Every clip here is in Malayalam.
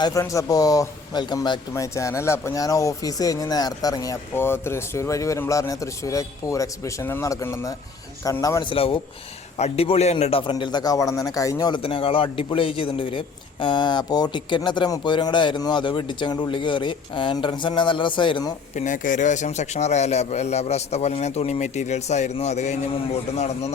Hi friends, welcome back to my channel. I am office കഴിഞ്ഞ് നേരത്തെ ഇറങ്ങി. അപ്പോൾ തൃശ്ശൂർ വഴി വരുമ്പോൾ അറിഞ്ഞ തൃശ്ശൂർ പൂര എക്സിബിഷൻ നടക്കുന്നുണ്ടെന്ന് കണ്ടാൽ മനസ്സിലാവും. അടിപൊളിയാണ് കേട്ടോ. ഫ്രണ്ടിലത്തെ കവടം തന്നെ കഴിഞ്ഞ കൊല്ലത്തിനേക്കാളും അടിപൊളിയായി ചെയ്തിട്ടുണ്ട് ഇവർ. അപ്പോൾ ടിക്കറ്റിന് എത്ര 30 രൂപ കൂടെ ആയിരുന്നു. അത് വെടിച്ചങ്ങോട്ട് ഉള്ളിൽ കയറി. എൻട്രൻസ് തന്നെ നല്ല രസമായിരുന്നു. പിന്നെ കയറിയ വശം സെക്ഷൻ അറിയാമല്ലോ, എല്ലാ പ്രാവശ്യത്തെ പോലെ തന്നെ തുണി മെറ്റീരിയൽസ് ആയിരുന്നു. അത് കഴിഞ്ഞ് മുമ്പോട്ട് നടന്ന്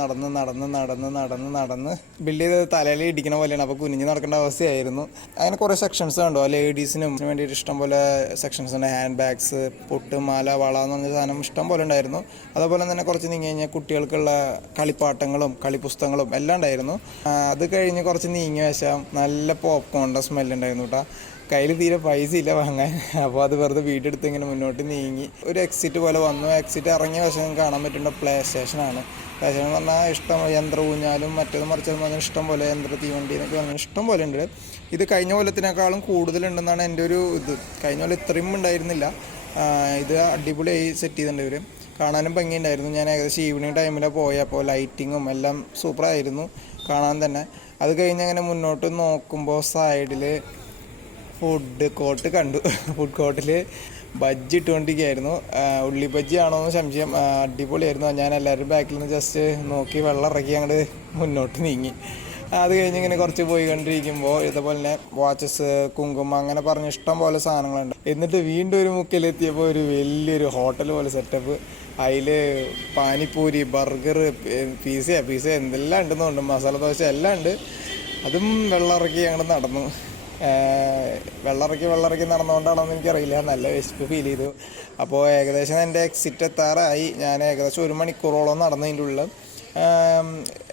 ബിൽഡ് ചെയ്ത് തലയിൽ ഇടിക്കുന്ന പോലെയാണ്. അപ്പോൾ കുനിഞ്ഞ് നടക്കേണ്ട അവസ്ഥയായിരുന്നു. അങ്ങനെ കുറേ സെക്ഷൻസ് കണ്ടു. ആ ലേഡീസിനും വേണ്ടിയിട്ട് ഇഷ്ടം പോലെ സെക്ഷൻസ് ഉണ്ട്. ഹാൻഡ് ബാഗ്സ്, പൊട്ട്, മാല, വള എന്ന് പറഞ്ഞ സാധനം ഇഷ്ടം പോലെ ഉണ്ടായിരുന്നു. അതുപോലെ തന്നെ കുറച്ച് നീങ്ങി കഴിഞ്ഞാൽ കുട്ടികൾക്കുള്ള കളിപ്പാട്ടങ്ങളും കളിപ്പുസ്തകങ്ങളും എല്ലാം ഉണ്ടായിരുന്നു. അത് കഴിഞ്ഞ് കുറച്ച് നീങ്ങി വശം നല്ല പോപ്കോണിൻ്റെ സ്മെല്ലുണ്ടായിരുന്നു കേട്ടോ. കയ്യിൽ തീരെ പൈസ ഇല്ല വാങ്ങാൻ. അപ്പോൾ അത് വെറുതെ വീടെടുത്ത് ഇങ്ങനെ മുന്നോട്ട് നീങ്ങി ഒരു എക്സിറ്റ് പോലെ വന്നു. എക്സിറ്റ് ഇറങ്ങിയ വശം കാണാൻ പറ്റുന്ന പ്ലേ സ്റ്റേഷനാണ്. പ്ലേ സ്റ്റേഷൻ എന്ന് പറഞ്ഞാൽ ഇഷ്ടം യന്ത്ര ഊഞ്ഞാലും മറ്റേത് മറിച്ചതെന്ന് പറഞ്ഞാൽ ഇഷ്ടം പോലെ യന്ത്ര തീവണ്ടി എന്നൊക്കെ പറഞ്ഞാൽ ഇഷ്ടം പോലെ ഉണ്ട്. ഇത് കഴിഞ്ഞ കൊല്ലത്തിനേക്കാളും കൂടുതലുണ്ടെന്നാണ് എൻ്റെ ഒരു ഇത്. കഴിഞ്ഞ കൊല്ലം ഇത്രയും ഉണ്ടായിരുന്നില്ല. ഇത് അടിപൊളിയായി സെറ്റ് ചെയ്തിട്ടുണ്ട് ഇവർ. കാണാനും ഭംഗിയുണ്ടായിരുന്നു. ഞാൻ ഏകദേശം ഈവനിങ് ടൈമിലാണ് പോയപ്പോൾ ലൈറ്റിങ്ങും എല്ലാം സൂപ്പറായിരുന്നു കാണാൻ തന്നെ. അത് കഴിഞ്ഞ് അങ്ങനെ മുന്നോട്ട് നോക്കുമ്പോൾ സൈഡിൽ ഫുഡ് കോർട്ട് കണ്ടു. ഫുഡ് കോർട്ടിൽ ബജ്ജി ഇട്ടുകൊണ്ടിരിക്കുകയായിരുന്നു. ഉള്ളി ബജ്ജി ആണോ എന്ന് സംശയം. അടിപൊളിയായിരുന്നു. ഞാൻ എല്ലാവരും ബാക്കിൽ നിന്ന് ജസ്റ്റ് നോക്കി വെള്ളം ഇറക്കി അങ്ങോട്ട് മുന്നോട്ട് നീങ്ങി. അത് കഴിഞ്ഞ് ഇങ്ങനെ കുറച്ച് പോയിക്കൊണ്ടിരിക്കുമ്പോൾ ഇതേപോലെ തന്നെ വാച്ചസ്, കുങ്കുമ, അങ്ങനെ പറഞ്ഞ ഇഷ്ടം പോലെ സാധനങ്ങളുണ്ട്. എന്നിട്ട് വീണ്ടും ഒരു മുക്കിലെത്തിയപ്പോൾ ഒരു വലിയൊരു ഹോട്ടൽ പോലെ സെറ്റപ്പ്. അതിൽ പാനിപ്പൂരി, ബർഗർ, പിസ എന്തെല്ലാം ഉണ്ടെന്നുണ്ട്, മസാല ദോശ എല്ലാം ഉണ്ട്. അതും വെള്ളമിറക്കി അങ്ങോട്ട് നടന്നു. വെള്ളമിറക്കി നടന്നുകൊണ്ടാണെന്ന് എനിക്കറിയില്ല. നല്ല വിശപ്പ് ഫീൽ ചെയ്തു. അപ്പോൾ ഏകദേശം എൻ്റെ എക്സിറ്റ് എത്താറായി. ഞാൻ ഏകദേശം 1 മണിക്കൂറോളം നടന്നതിൻ്റെ ഉള്ളിൽ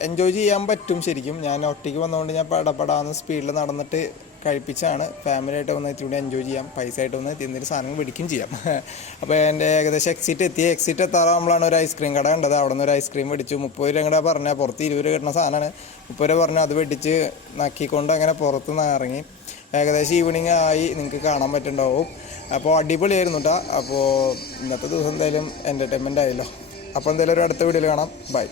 എൻജോയ് ചെയ്യാൻ പറ്റും ശരിക്കും. ഞാൻ ഒറ്റയ്ക്ക് വന്നതുകൊണ്ട് ഞാൻ പടപടാന്ന് സ്പീഡിൽ നടന്നിട്ട് കഴിപ്പിച്ചാണ്. ഫാമിലിയായിട്ട് വന്ന് എത്തിയൂടെ എൻജോയ് ചെയ്യാം, പൈസ ആയിട്ട് വന്ന് എത്തി എന്തെങ്കിലും സാധനങ്ങൾ മേടിക്കുകയും ചെയ്യാം. അപ്പോൾ എൻ്റെ ഏകദേശം എക്സിറ്റ് എത്താറാകുമ്പോഴാണ് ഒരു ഐസ്ക്രീം കട കണ്ടത്. അവിടെ നിന്ന് ഒരു ഐസ്ക്രീം മേടിച്ചു. 30 രൂപ കൂടെ പറഞ്ഞാൽ പുറത്ത് 20 രൂപ കിട്ടുന്ന സാധനമാണ്. 30 രൂപ പറഞ്ഞു. അത് മേടിച്ച് നക്കിക്കൊണ്ട് അങ്ങനെ പുറത്ത് നിന്ന് ഇറങ്ങി. ഏകദേശം ഈവനിങ് ആയി, നിങ്ങൾക്ക് കാണാൻ പറ്റുന്നുണ്ടാവും. അപ്പോൾ അടിപൊളിയായിരുന്നു കേട്ടോ. അപ്പോൾ ഇന്നത്തെ ദിവസം എന്തായാലും എൻ്റർടൈൻമെൻ്റ് ആയല്ലോ. അപ്പോൾ എന്തായാലും ഒരു അടുത്ത വീഡിയോയിൽ കാണാം. ബൈ.